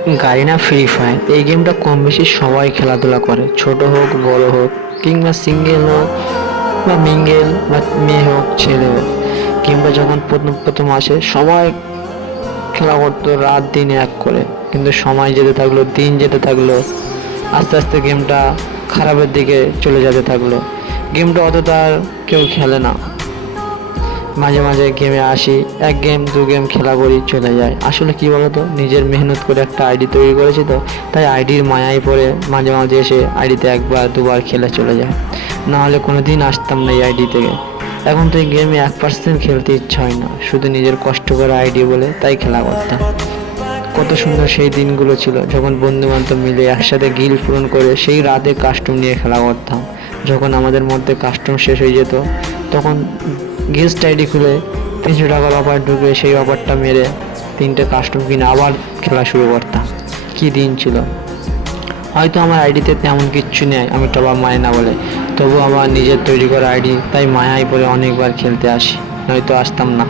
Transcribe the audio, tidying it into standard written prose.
Garena free fire এই গেমটা কম বেশি সবাই খেলাধুলা করে, ছোট হোক বড় হোক, কিংবা সিঙ্গেল হোক বা মিঙ্গেল বা মেয়ে হোক ছেলে হোক। গেমটা যখন প্রথম প্রথম আসে সবাই খেলা করতো রাত দিন এক করে, কিন্তু সময় যেতে থাকলো, দিন যেতে থাকলো, আস্তে আস্তে গেমটা খারাপের দিকে চলে যেতে থাকলো। গেমটা অতটা আর কেউ খেলে না। মাঝে মাঝে গেমে আসি, এক গেম দু গেম খেলা করি চলে যায়। আসলে কি বলতো, নিজের মেহনত করে একটা আইডি তৈরি করেছি তো, তাই আইডির মায়ায় পড়ে মাঝে মাঝে এসে আইডিতে একবার দুবার খেলে চলে যায়। না হলে কোনো দিন আসতাম না এই আইডি থেকে। এখন তো এই গেমে 1% খেলতে ইচ্ছা হয় না, শুধু নিজের কষ্ট করে আইডি বলে তাই খেলা করতাম। কত সুন্দর সেই দিনগুলো ছিল, যখন বন্ধু বান্ধব মিলে একসাথে গিল পূরণ করে সেই রাতে কাস্টম নিয়ে খেলা করতাম। যখন আমাদের মধ্যে কাস্টম শেষ হয়ে যেত, তখন গেস্ট আইডি খুলে 300 টাকার অফার ঢুকে সেই অফারটা মেরে 3টে কাস্টম কিনে আবার খেলা শুরু করতাম। কি দিন ছিল। হয়তো আমার আইডিতে তেমন কিচ্ছু নেই, আমি টপ মারি না বলে, তবু আমার নিজের তৈরি করা আইডি, তাই মায়ায় পড়ে অনেকবার খেলতে আসি, নয়তো আসতাম না।